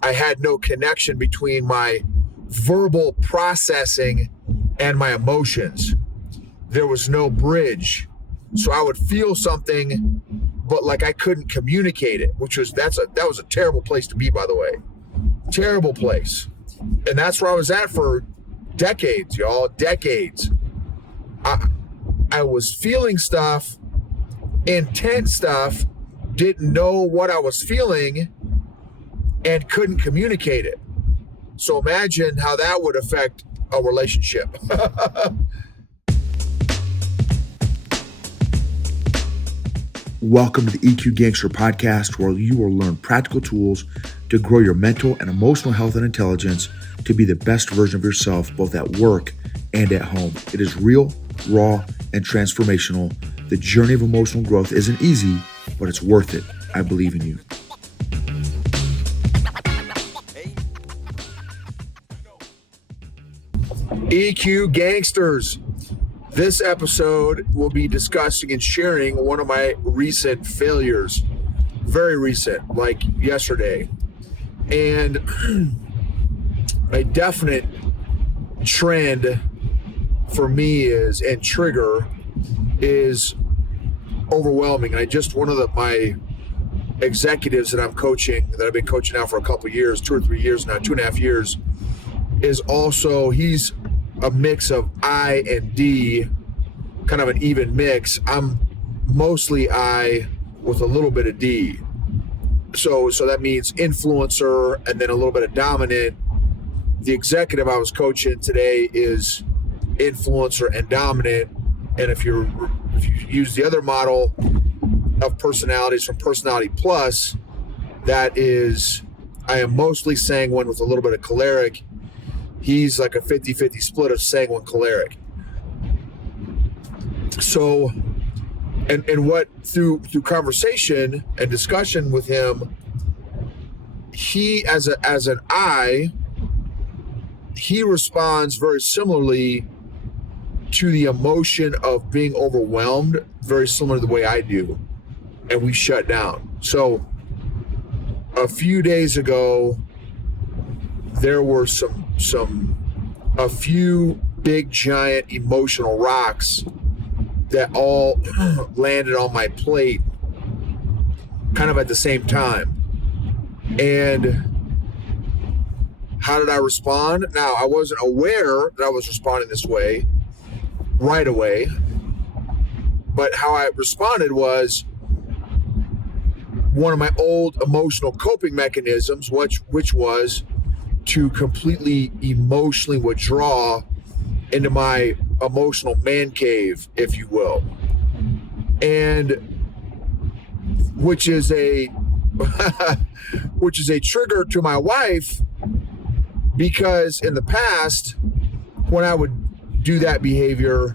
I had no connection between my verbal processing and my emotions. There was no bridge. So I would feel something, but like I couldn't communicate it, that was a terrible place to be, by the way. Terrible place. And that's where I was at for decades, y'all. Decades. I was feeling stuff, intense stuff, didn't know what I was feeling, and couldn't communicate it. So imagine how that would affect a relationship. Welcome to the EQ Gangster podcast, where you will learn practical tools to grow your mental and emotional health and intelligence to be the best version of yourself, both at work and at home. It is real, raw, and transformational. The journey of emotional growth isn't easy, but it's worth it. I believe in you. EQ Gangsters. This episode will be discussing and sharing one of my recent failures. Very recent, like yesterday. And a definite trend for me is, and trigger, is overwhelming. And one of my executives that I'm coaching, that I've been coaching now for a couple of years, 2 or 3 years now, 2.5 years, is also, he's a mix of I and D, kind of an even mix. I'm mostly I with a little bit of D. So that means influencer and then a little bit of dominant. The executive I was coaching today is influencer and dominant. And if you use the other model of personalities from Personality Plus, that is, I am mostly sanguine with a little bit of choleric. He's like a 50-50 split of sanguine choleric. So, and what through conversation and discussion with him, he as an I, he responds very similarly to the emotion of being overwhelmed, very similar to the way I do, and we shut down. So a few days ago, there were a few big giant emotional rocks that all landed on my plate kind of at the same time. And how did I respond? Now, I wasn't aware that I was responding this way right away, but how I responded was one of my old emotional coping mechanisms, which was to completely emotionally withdraw into my emotional man cave, if you will. And which is a trigger to my wife, because in the past, when I would do that behavior,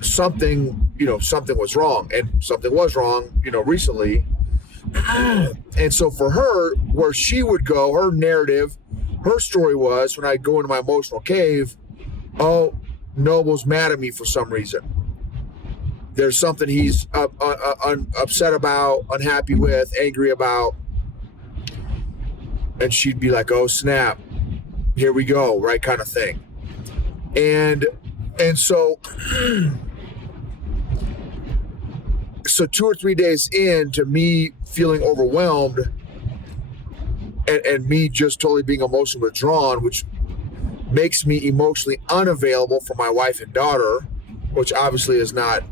something was wrong, and something was wrong, recently. And so for her, where she would go, her narrative, her story was, when I go into my emotional cave, oh, Noble's mad at me for some reason. There's something he's upset about, unhappy with, angry about. And she'd be like, oh, snap, here we go, right, kind of thing. And so 2 or 3 days into me feeling overwhelmed and me just totally being emotionally withdrawn, which makes me emotionally unavailable for my wife and daughter, which obviously is not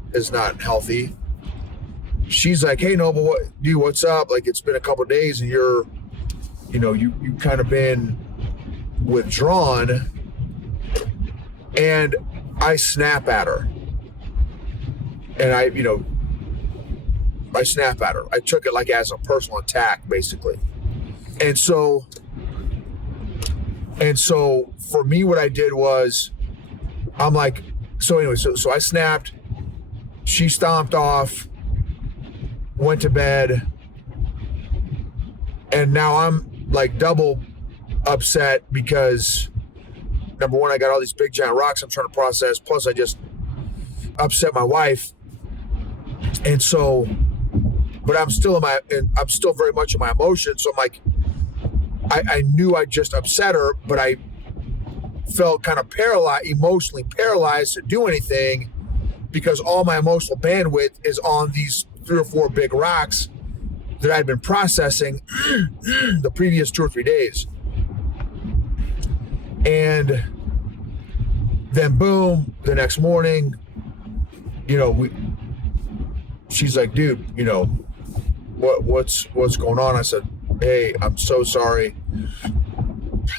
healthy. She's like, hey, Noble, what's up? Like, it's been a couple of days and you kind of been withdrawn. And I snap at her. And I snap at her. I took it like as a personal attack, basically. And so for me, what I did was, I'm like, so I snapped, she stomped off, went to bed, and now I'm like double upset because, number one, I got all these big giant rocks I'm trying to process, plus I just upset my wife. And so, but I'm still very much in my emotions. So I'm like, I knew I just upset her, but I felt kind of emotionally paralyzed to do anything because all my emotional bandwidth is on these 3 or 4 big rocks that I'd been processing the previous 2 or 3 days. And then boom, the next morning, she's like, dude, what's going on? I said, hey, I'm so sorry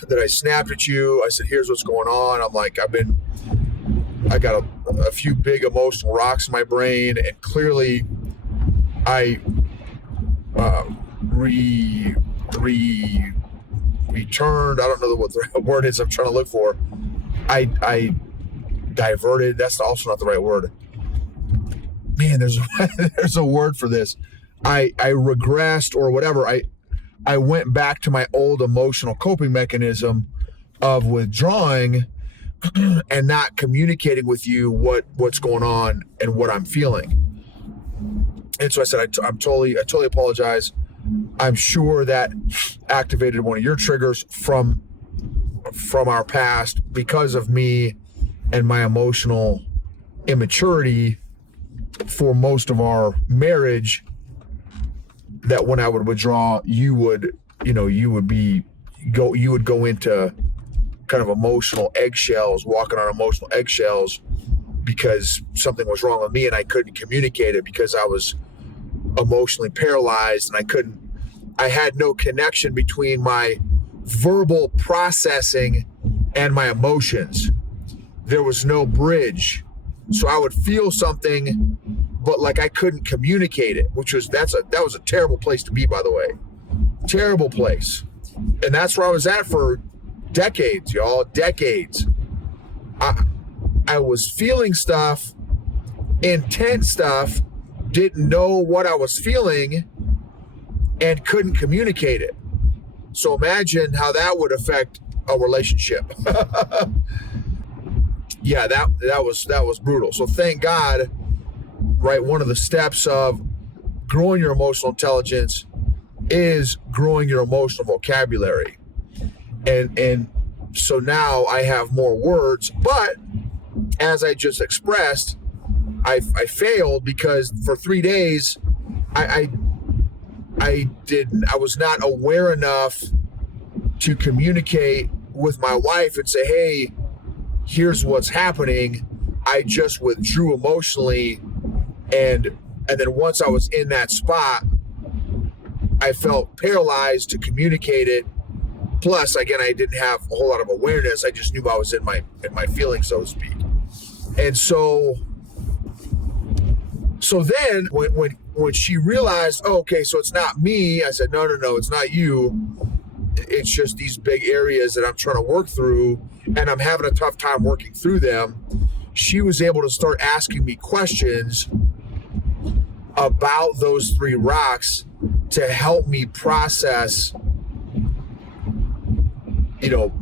that I snapped at you. I said, here's what's going on. I'm like, I got a few big emotional rocks in my brain, and clearly I returned. I don't know what the word is I'm trying to look for. I diverted. That's also not the right word. Man, there's a word for this. I regressed or whatever. I went back to my old emotional coping mechanism of withdrawing and not communicating with you what's going on and what I'm feeling. And so I said, I totally apologize. I'm sure that activated one of your triggers from our past because of me and my emotional immaturity for most of our marriage, that when I would withdraw, you would go into kind of emotional eggshells, walking on emotional eggshells because something was wrong with me and I couldn't communicate it because I was emotionally paralyzed and I had no connection between my verbal processing and my emotions. There was no bridge. So I would feel something, but like I couldn't communicate it, that was a terrible place to be, by the way. Terrible place. And that's where I was at for decades, y'all. Decades. I was feeling stuff, intense stuff, didn't know what I was feeling, and couldn't communicate it. So imagine how that would affect a relationship. Yeah, that was brutal. So thank God, right? One of the steps of growing your emotional intelligence is growing your emotional vocabulary. And so now I have more words, but as I just expressed, I failed because for 3 days I was not aware enough to communicate with my wife and say, hey, here's what's happening. I just withdrew emotionally, and then once I was in that spot, I felt paralyzed to communicate it. Plus, again, I didn't have a whole lot of awareness. I just knew I was in my feelings, so to speak. And so then when she realized, oh, okay, so it's not me, I said, no, it's not you. It's just these big areas that I'm trying to work through, and I'm having a tough time working through them. She was able to start asking me questions about those 3 rocks to help me process,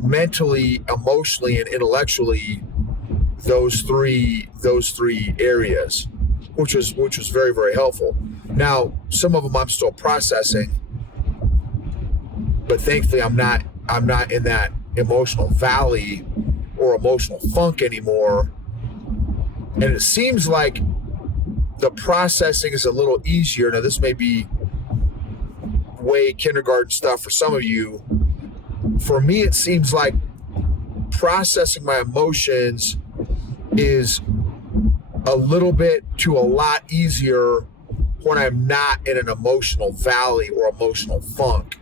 mentally, emotionally, and intellectually those three areas, which was very, very helpful. Now, some of them I'm still processing, but thankfully I'm not in that emotional valley or emotional funk anymore. And it seems like the processing is a little easier. Now, this may be way kindergarten stuff for some of you. For me, it seems like processing my emotions is a little bit to a lot easier when I'm not in an emotional valley or emotional funk.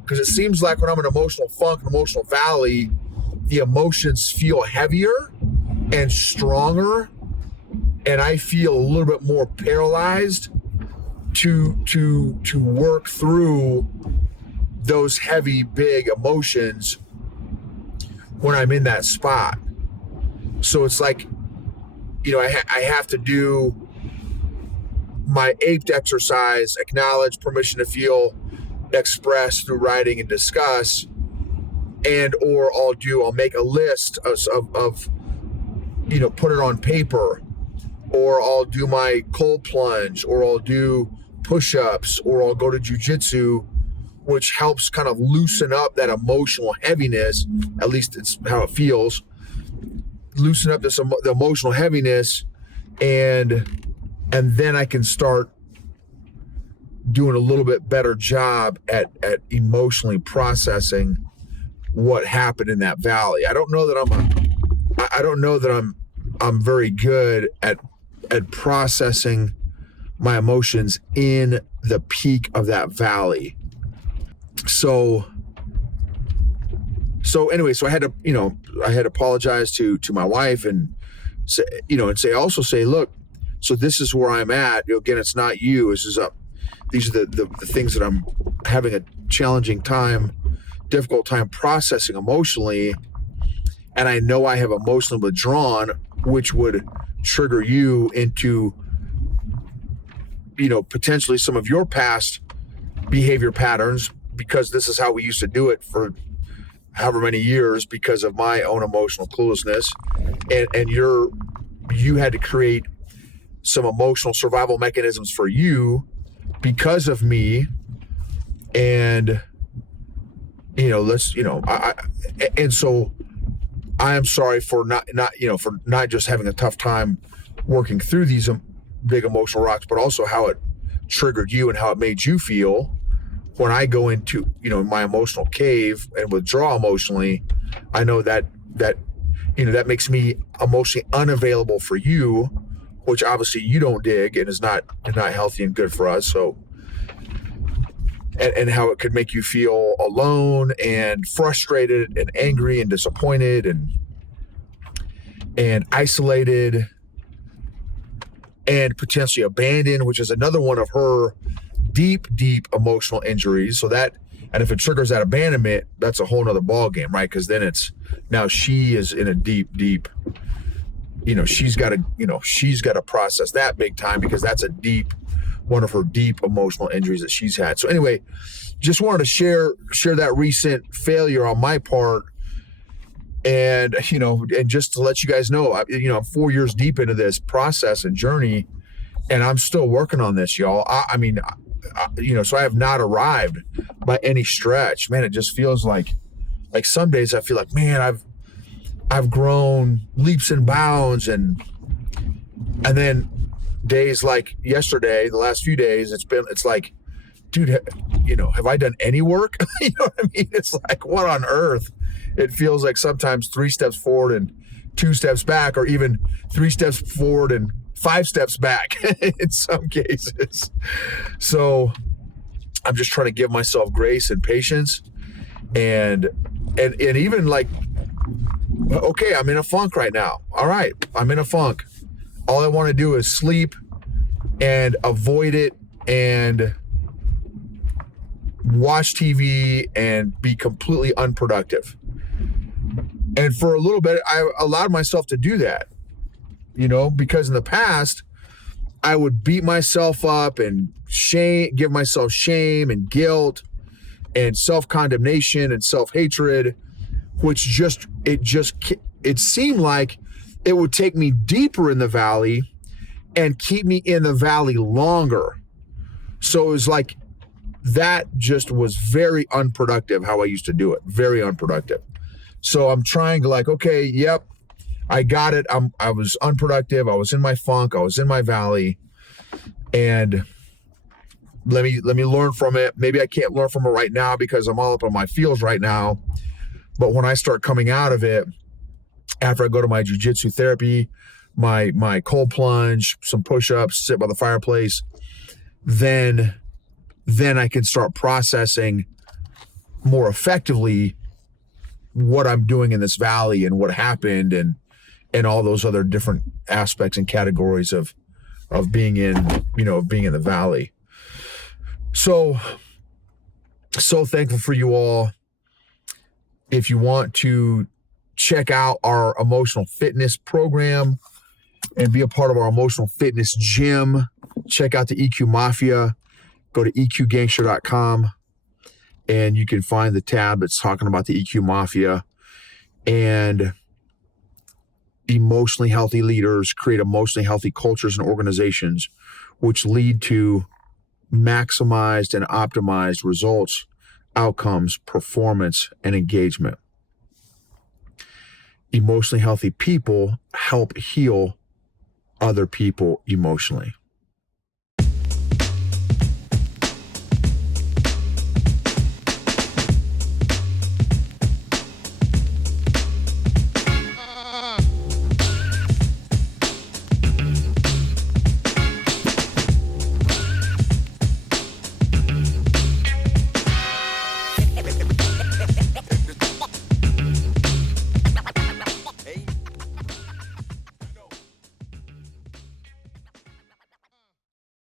Because it seems like when I'm in an emotional funk, an emotional valley, the emotions feel heavier and stronger, and I feel a little bit more paralyzed to work through those heavy, big emotions when I'm in that spot. So it's like, I have to do my APED exercise: acknowledge, permission to feel, express through writing and discuss, or I'll make a list of put it on paper, or I'll do my cold plunge, or I'll do push-ups, or I'll go to jujitsu which helps kind of loosen up that emotional heaviness. At least it's how it feels. Loosen up the emotional heaviness, and then I can start doing a little bit better job at emotionally processing what happened in that valley. I don't know that I'm very good at processing my emotions in the peak of that valley. So anyway, I had to apologize to my wife and say, look, so this is where I'm at. Again, it's not you. These are the things that I'm having a difficult time processing emotionally. And I know I have emotionally withdrawn, which would trigger you into, potentially some of your past behavior patterns, because this is how we used to do it for however many years because of my own emotional cluelessness. And you had to create some emotional survival mechanisms for you because of me. And, so I am sorry for not just having a tough time working through these big emotional rocks, but also how it triggered you and how it made you feel when I go into, my emotional cave and withdraw emotionally. I know that makes me emotionally unavailable for you, which obviously you don't dig and is not healthy and good for us. So, and how it could make you feel alone and frustrated and angry and disappointed and isolated and potentially abandoned, which is another one of her deep emotional injuries. So and if it triggers that abandonment, that's a whole nother ball game, right? Because then now she is in a deep, she's got to process that big time, because that's one of her deep emotional injuries that she's had. So anyway, just wanted to share that recent failure on my part. And, and just to let you guys know, I'm 4 years deep into this process and journey, and I'm still working on this, y'all. So I have not arrived by any stretch, man. It just feels like some days I feel like, man, I've grown leaps and bounds. And then days like yesterday, the last few days, it's like, dude, have I done any work? You know what I mean? It's like, what on earth? It feels like sometimes 3 steps forward and 2 steps back, or even 3 steps forward and 5 steps back in some cases. So I'm just trying to give myself grace and patience, and even like, okay, I'm in a funk right now. All right, I'm in a funk. All I want to do is sleep and avoid it and watch TV and be completely unproductive. And for a little bit, I allowed myself to do that, because in the past, I would beat myself up and give myself shame and guilt and self-condemnation and self-hatred, which it seemed like it would take me deeper in the valley and keep me in the valley longer. So it was like, that just was very unproductive how I used to do it. Very unproductive. So I'm trying to okay, yep, I got it. I was unproductive. I was in my funk. I was in my valley, and let me learn from it. Maybe I can't learn from it right now because I'm all up on my feels right now. But when I start coming out of it, after I go to my jiu-jitsu therapy, my cold plunge, some push-ups, sit by the fireplace, then I can start processing more effectively what I'm doing in this valley and what happened and all those other different aspects and categories of being in the valley. So thankful for you all. If you want to check out our emotional fitness program and be a part of our emotional fitness gym, check out the EQ Mafia. Go to eqgangster.com and you can find the tab that's talking about the EQ Mafia. And emotionally healthy leaders create emotionally healthy cultures and organizations, which lead to maximized and optimized results outcomes, performance, and engagement. Emotionally healthy people help heal other people emotionally.